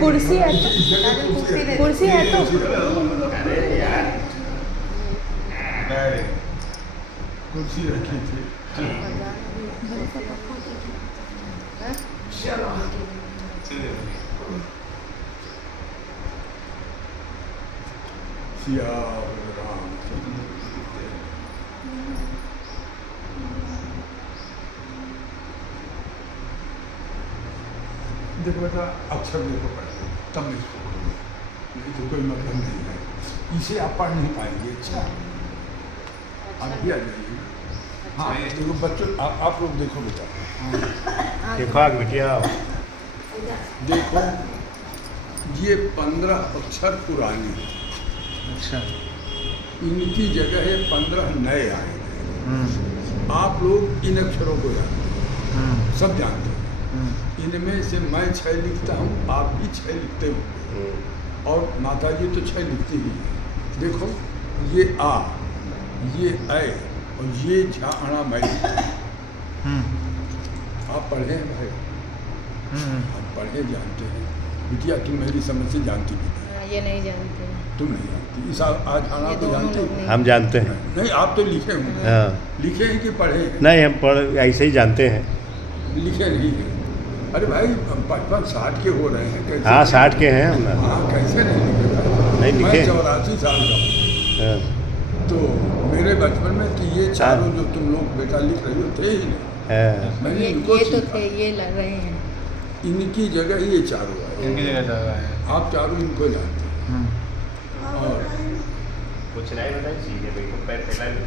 कुर्सी है तो कुर्सी है तो कुर्सी रखी थी। सियावर रामचंद्र देखो बेटा, अक्षर देखो पढ़ते तब इसको पढ़ो, नहीं तो कोई मतलब नहीं है। इसे आप पढ़ नहीं पाएंगे। अच्छा आप भी आ जाइए। हाँ देखो बच्चों, आप लोग देखो बेटा, देखो आग बिटिया, देखो ये 15 अक्षर पुराने, अच्छा इनकी जगह ये 15 नए आएंगे। आप लोग इन अक्षरों को जानते हैं, सब जानते हैं। इनमें से मैं 6 लिखता हूँ, आप भी 6 लिखते हो, और माता जी तो 6 लिखती ही है। देखो ये आ, ये ऐ, और ये झाड़ा मैं लिखता हूँ। आप पढ़े हैं भाई, आप पढ़े जानते हैं। बिटिया तुम मेरी समझ से जानती भी नहीं। ये नहीं जानते, तुम नहीं जानती। इस आझाड़ा को जानते हो? हम जानते हैं। नहीं, आप तो लिखे होंगे। हाँ लिखे हैं कि पढ़े हैं? नहीं, हम पढ़ ऐसे ही जानते हैं। लिखे नहीं है। अरे भाई 55-60 के हो रहे हैं, कैसे? हाँ 60 के हैं हम। हाँ कैसे नहीं लिखे भाई? नहीं लिखे। मैं 84 साल का हूँ। हाँ, तो मेरे बचपन में तो ये चारों जो तुम लोग बेटा लिख रहे हो थे ही नहीं। हाँ, मैंने इनको ये तो सीखा। थे, ये लग रहे हैं। इनकी जगह ये चारों आए। इनकी जगह जा रहा है। आप चारों इनको जानते हैं। और कुछ नहीं बताइए, सीधे बैठो, पैर फैला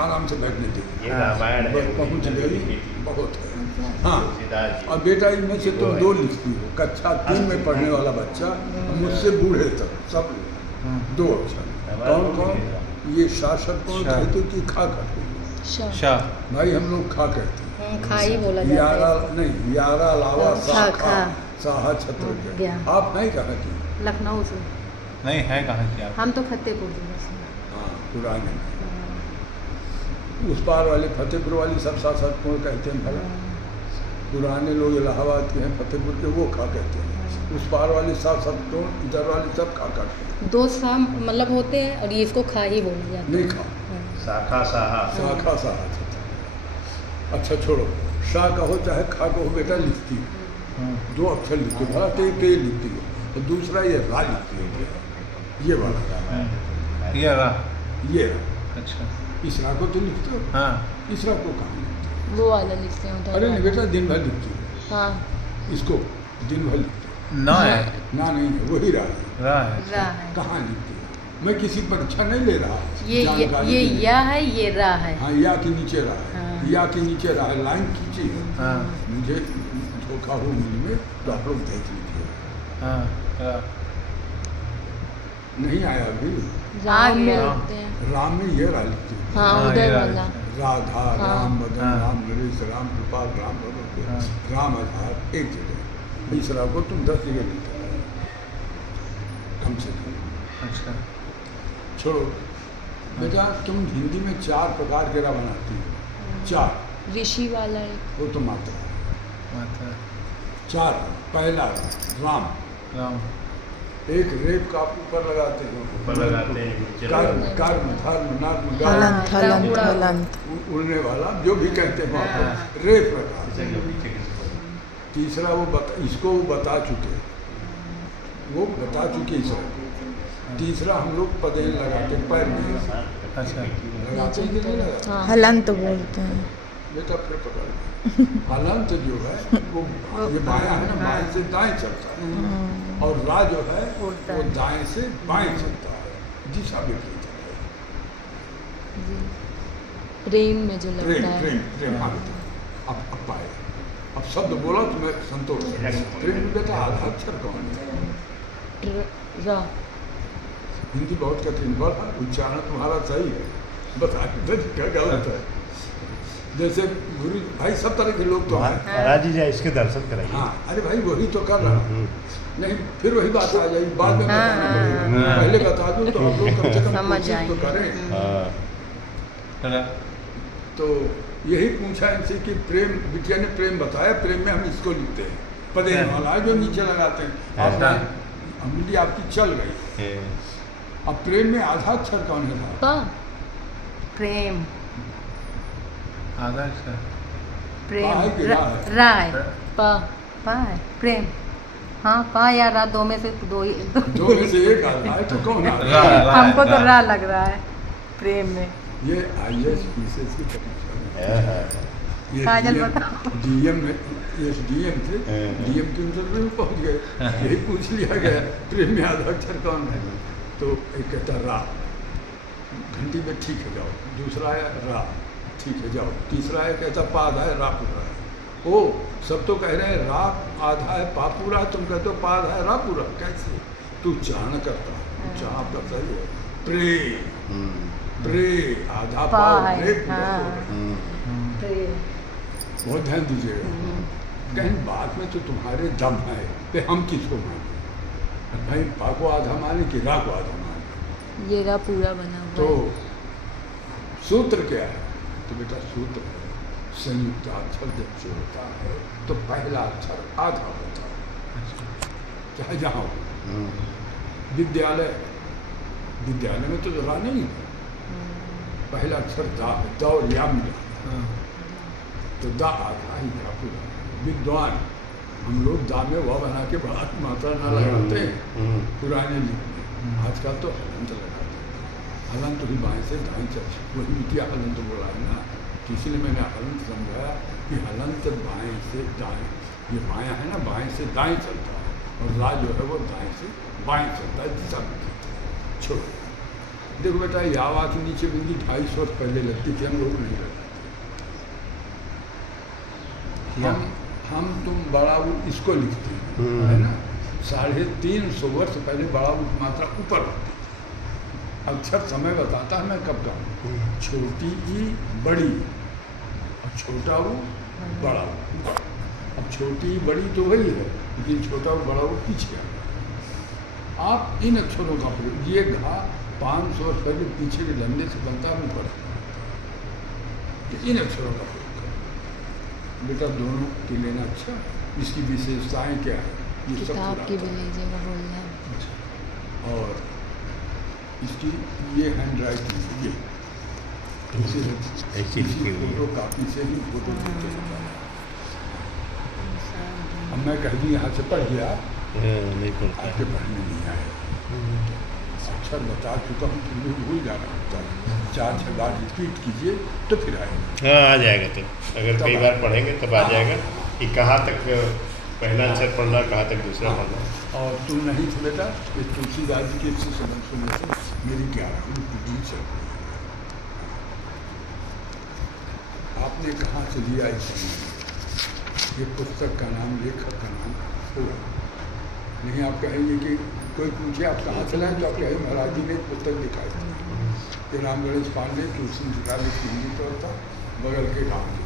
आराम से बैठने ये देते। रामायण है। पहुँच गई बहुत है। हाँ, तुलसीदास जी। और बेटा इनमें से तुम 2 लिखती हो। कक्षा 3 में पढ़ने वाला बच्चा मुझसे बूढ़े तक सब 2 अक्षर। कौन कौन? ये शासक कौन शाह। कहते कि खा कहते हैं? शाह। भाई हम लोग खा कहते हैं। खा ही बोला जाता यारा है। नहीं, यारा लावा खा, सा खा। साहा छत्र के। गया। आप नहीं कहा कि? लखनऊ से। नहीं है कहाँ की आप? हम तो फतेहपुर जिले से। हाँ पुराने में। उस पार वाले फतेहपुर वाली सब शासक कौन कहते हैं भला? पुराने लोग इलाहाबाद के हैं, फतेहपुर के, वो खा कहते हैं। उस पार वाले शासक कौन, इधर वाले सब खा कहते हैं। 2 शाम मतलब होते हैं, और ये इसको खा ही बोला जाता है। नहीं खा, शाखा साहा। शाखा साहा छत्र। अच्छा छोड़ो, शाह कहो चाहे खा कहो, बेटा लिखती हो। 2 अक्षर लिखती हो, भला ते लिखती हो। तो दूसरा ये रा लिखती हो, ये वाला ये रहा। ये अच्छा। इस रा को तो लिखते हो? हाँ इस रा को कहाँ लिखते वो वाला लिखते हैं हो? उधर अरे नहीं वाला। बेटा, दिन भर लिखती हो। हाँ, इसको दिन भर लिखती हो। ना है। ना नहीं है, वही रा है। रहा है। रा है। कहाँ लिखती हो? मैं किसी परीक्षा नहीं ले रहा। ये जानकारी ये के लिए। या है, ये रा है। हाँ, या के नीचे रहा है। हाँ। या के नीचे रहा है, लाइन खींची है। हाँ मुझे धोखा हो मिली में, तो आप लोग देख लीजिए। हाँ रहा। नहीं आया अभी। राम में राम। होते हैं। राम में ये रा लिखती है। हाँ, हाँ, उधर ये रा वाला। राधा, हाँ। राम मदन, हाँ। राम नरेश, राम कृपाल, राम भगवत, हाँ। राम आधार, एक जगह। इस रा को तुम 10 जगह लिखते हो, कम से कम। अच्छा। छोड़ो बेटा, तुम हिंदी में 4 प्रकार के रा बनाती हो। 4, ऋषि वाला एक। वो तो मात्रा है। माता 4, पहला राम, राम। एक रेप का आप ऊपर लगाते हो। ऊपर लगाते हैं, नीचे कर्म, लगाते कर्म, धर्म, नर्म, हलंत, हलंत, हलंत। उड़ने वाला, जो भी कहते हैं वहाँ हाँ। पर रेप लगा। हैं। पीछे किसको? तीसरा इसको वो बता चुके, वो बता चुके इसको। तीसरा हम लोग पदेन लगाते पैर में, अच्छा। लगाते हैं कि नहीं लगाते? हाँ। हलंत बोलते हैं। बेटा फिर पकड़ लो। हलंत जो है वो ये बायां है ना, बाएं से दाएं चलता है, और रा जो है उल्टा वो है। दाएं से बाएं चलता है, दिशा विपरीत है। जी। प्रेम में जो प्रेम, लगता है। प्रेम, प्रेम आगे अब पाए। अब शब्द बोला तो मैं संतोष है। प्रेम में बेटा आधा अक्षर कौन है? रा। हिंदी बहुत कठिन बोला, उच्चारण तुम्हारा सही है, बता क्या गलत है। जैसे गुरु भाई, सब तरह के लोग तो हैं। महाराज जी जाए इसके दर्शन कराइए। हाँ, अरे भाई वही तो कर रहा हूँ। नहीं फिर वही बात आ जाएगी, बाद में बताना पड़ेगा। हाँ। पहले बता दूँ तो आप लोग कम से कम समझ कोशिश तो जाएंगे। करें। हाँ, रहा। तो यही पूछा इनसे कि प्रेम, बिटिया ने प्रेम बताया, प्रेम में हम इसको लिखते हैं। पदेन वाला है जो नीचे लगाते हैं। ऐसा। आपने अंगुली आपकी चल गई। अब प्रेम में आधा अक्षर कौन है साहब? प प्रेम आधा अक्षर प्रेम पा है कि रा है? रा है प पा है प्रेम। हाँ पा या रा दो में से दो ही दो में से एक आधा है तो कौन आधा? रा, रा। हमको तो रा लग रहा है प्रेम में। ये IAS PCS की परीक्षा में ये काजल DM बताओ। DM में SDM थे, DM के इंटरव्यू में पहुंच गए, यही पूछ लिया गया प्रेम में आधा अक्षर कौन है, तो एक कहता रा, घंटी में ठीक है जाओ, दूसरा है रा, ठीक है जाओ, तीसरा है कहता पा आधा है रा पूरा है। ओ सब तो कह रहे हैं रा आधा है पा पूरा, तुम कहते हो पा आधा है रा पूरा, कैसे? तू चाह न करता, तू चाह आपका सही है। प्रेम प्रे आधा पा पाव है, प्रे पूरा हाँ। पूरा। प्रेम बहुत ध्यान दीजिएगा, कहीं बात में तो तुम्हारे दम है कि हम किसको माने, भाई पा को आधा माने कि रा को आधा माने। ये रा पूरा बना तो हुआ है। सूत्र क्या है? तो बेटा सूत्र है संयुक्त अक्षर जब जोड़ता है तो पहला अक्षर आधा होता है, चाहे जहाँ हो। विद्यालय, विद्यालय में तो रा नहीं है, पहला अक्षर दा है, द और या मिला तो दा आधा ही रा पूरा। विद्वान, हम लोग दा में वह बना के बड़ा मात्रा न लगाते हैं पुराने युग में, आजकल तो हलंत लगाते हैं। हलंत ही बाएं से दाएं चल, वही मिट्टिया हलंत बोला है ना, तो इसलिए मैंने हलंत समझाया कि हलंत बाएं से दाएं, ये बायां है ना, बाएं से दाएं चलता है, और रा जो है वो दाएं से बाएं चलता है, दिशा बदलता है। छोड़ो, देखो बेटा यावा के नीचे बिंदी 250 वर्ष पहले लगती थी, हम लोग नहीं लगाते। हम तुम बड़ा ऊ इसको लिखते हैं, है ना, 350 वर्ष पहले बड़ा ऊ की मात्रा ऊपर होती थी। अक्षर समय बताता है मैं कब कहूँ, छोटी ई बड़ी और छोटा ऊ बड़ा ऊ। अब छोटी बड़ी तो वही है, लेकिन छोटा ऊ बड़ा ऊ पीछे आ गया। आप इन अक्षरों का प्रयोग, ये घा 500 वर्ष पहले पीछे के डंडे से बनता है ऊपर, इन अक्षरों का प्रयोग करें। बेटा दोनों की लेना अच्छा, इसकी विशेषताएं क्या है ये सब किताब की भी सुनाता लीजिएगा बोलना। है। और इसकी ये हैंड राइटिंग, ये ऐसी लिखी हुई है। फोटो कापी से ही फोटो खींच के लिखा है। अब मैं कह दी यहाँ से पढ़ गया, नहीं पड़ता आपके है। पढ़ने नहीं आए, अक्षर बता चुका हूँ, फिर भी भूल जाना होता है। 4-6 बार रिपीट कीजिए तो फिर आएगा। हाँ आ जाएगा, तो अगर तब कई आ- बार पढ़ेंगे तब आ हाँ। जाएगा कि कहाँ तक पहला अक्षर पढ़ना, कहाँ तक दूसरा हाँ। पढ़ना। और तुम नहीं थे बेटा, ये तुलसीदास जी के इससे सबक सुने थे, मेरी 11वीं पीढ़ी चल रही है। आपने कहाँ से लिया इस ये पुस्तक का नाम, लेखक का नाम होगा नहीं। आप कहेंगे कि कोई पूछे आप कहाँ से लाए, तो आप कहेंगे महाराज जी ने एक पुस्तक दिखाई थी, ये राम गणेश पांडे तुलसी निकाल हिंदी पर था, बगल के गाँव में,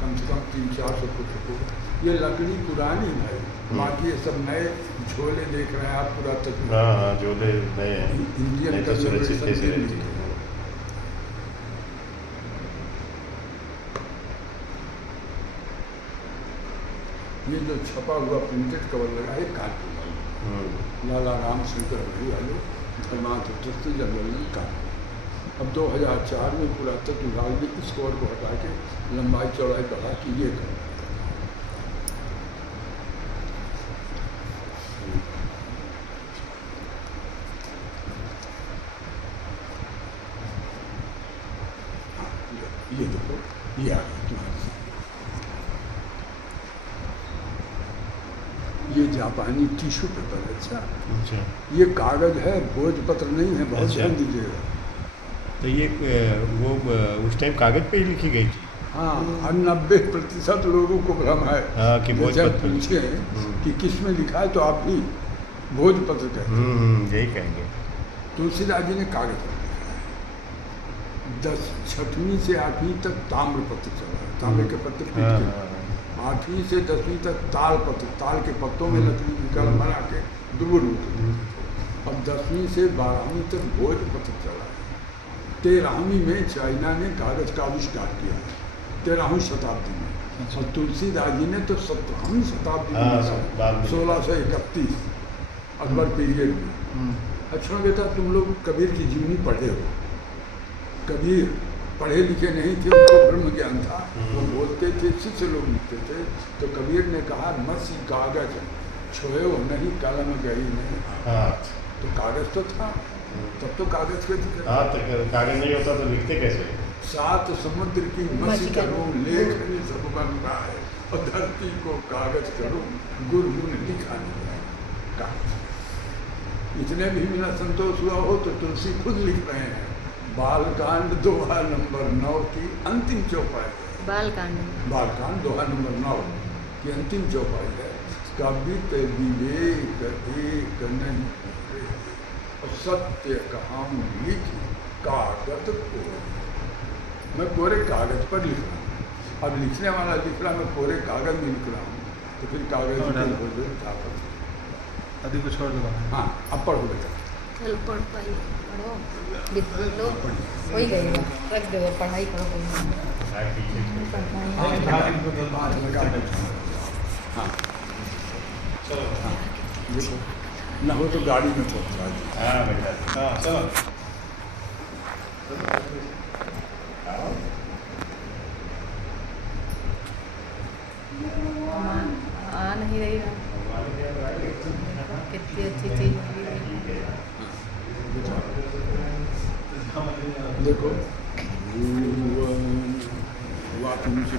कम से कम 300-400 पुस्तकों। ये लकड़ी पुरानी है, बाकी ये सब नए झोले देख रहे हैं आप, पुरातत्व हाँ हाँ, जो ले नए हैं, इंडियन नहीं तो सुरक्षित कंजर्वेशन कैसे के रहती लिए। है। ये जो छपा हुआ प्रिंटेड कवर लगा है कानपुर वाले, लाला राम शंकर भाई वाले, धर्मांत जगवल्लभ कानपुर। अब 2004 में पुरातत्व विभाग ने इस कवर को हटा के लंबाई चौड़ाई बढ़ा के ये कर, ये देखो ये आ गया तुम्हारे सामने। ये जापानी टिश्यू पेपर है। अच्छा, अच्छा, ये कागज है, भोजपत्र नहीं है, बहुत अच्छा। ध्यान दीजिएगा। तो ये वो उस टाइम कागज पे ही लिखी गई थी। हाँ, और 90% लोगों को भ्रम है। हाँ, कि जब भोजपत्र। पूछे कि किस में लिखा है तो आप भी भोजपत्र कहते हैं। यही कहेंगे। तुलसीदास जी ने कागज पर लिखा है। 6वीं से 8वीं तक ताम्रपत्र चला है, तांबे के पत्र पीट हाँ, के। हाँ, हाँ। 8वीं से 10वीं तक ताल पत्र, ताल के पत्तों में लकड़ी की कलम बना के दुबुर होते थे। अब 10वीं से 12वीं तक भोजपत्र चला है। 13वीं में चाइना ने कागज का आविष्कार किया, 13वीं शताब्दी में। अच्छा। और तुलसीदास जी ने तो 17वीं शताब्दी हाँ, में बाद में। 1631 अकबर पीरियड में। हम्म, अच्छा बेटा, तुम लोग कबीर की जीवनी पढ़े हो। कबीर पढ़े लिखे नहीं थे, उनको ब्रह्म ज्ञान था, वो बोलते थे, शिष्य लोग लिखते थे। तो कबीर ने कहा मसी कागज छोयो नहीं कलम गई नहीं। हाँ तो कागज तो था, तब तो कागज के दिख हाँ, तो कागज नहीं होता तो लिखते कैसे? सात समुद्र की मसी करो लेख सब बन रहा है, और धरती को कागज करो गुरु ने लिखा नहीं है कागज। इतने भी बिना संतोष हुआ हो तो तुलसी खुद लिख रहे हैं बालकांड दोहा नंबर 9 की अंतिम चौपाई है। बालकांड में। बालकांड दोहा नंबर 9 की अंतिम चौपाई है। कवित विवेक एक नहीं और सत्य कहाम लिख कागज को। मैं कोरे कागज पर लिख रहा हूँ। अब लिखने वाला लिख रहा, मैं कोरे कागज में लिख रहा हूँ, तो फिर कागज आदि को छोड़ दो। हाँ, अब पढ़ो बेटा। चल पढ़ पाई पढ़ो लिख लो हो ही गई रख दो पढ़ाई करो कोई नहीं। पढ़ाई हाँ चलो। हाँ, देखो न हो तो गाड़ी में पहुँचा दी। हाँ बेटा। हाँ चलो। आ नहीं रही है। कितनी अच्छी चीज मिली है। देखो भुवन वापी से